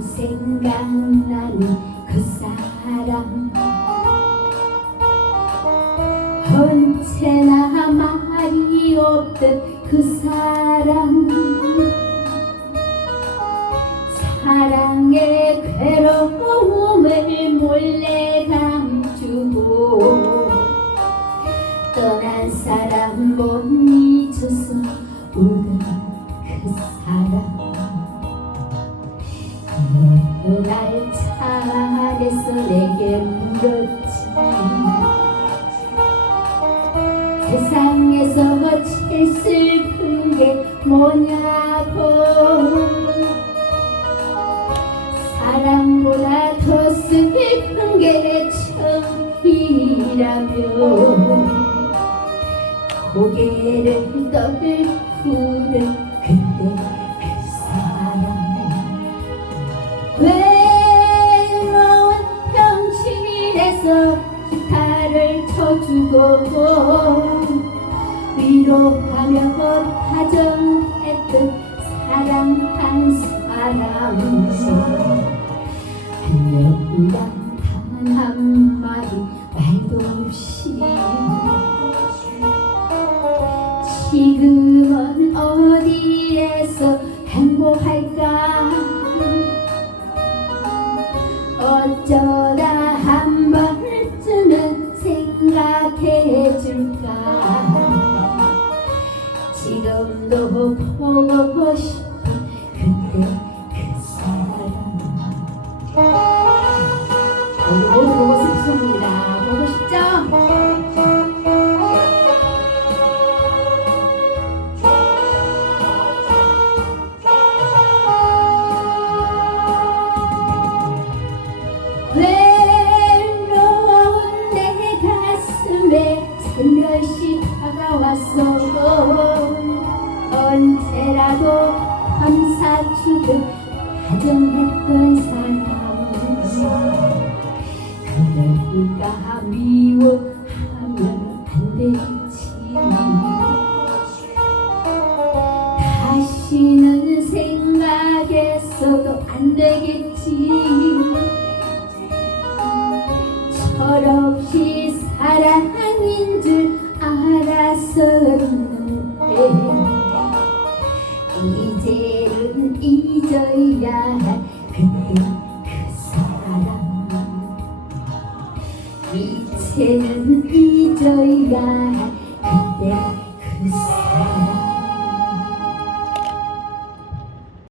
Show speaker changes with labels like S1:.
S1: 생각나는 그 사람. 언제나 말이 없던 그 사람. 사랑의 괴로움을 몰래 감추고 떠난 사람 못 잊어서 우는 그 사람 안에서 내게 물었지. 세상에서 제일 슬픈 게 뭐냐고. 사랑보다 더 슬픈 게 처음이라며 고개를 떨구는 그때 병실에서 기타를 쳐주고 위로하며 다정했던 사랑한 사람. 한여간 단 한마디 말도 없이. 지금 생각해 줄까? 지금도 보고 싶은 그때 그 사람. 우리 모두 보고 싶습니다. 보고 싶죠? 감사주듯 다정했던 사람 그러니까 미워하면 안 되지. 다시는 생각했어도 안 되겠지. 철없이 사랑인 줄 알았었는데 이제는 잊어야 할 그때 그 사람 이제는 잊어야 사람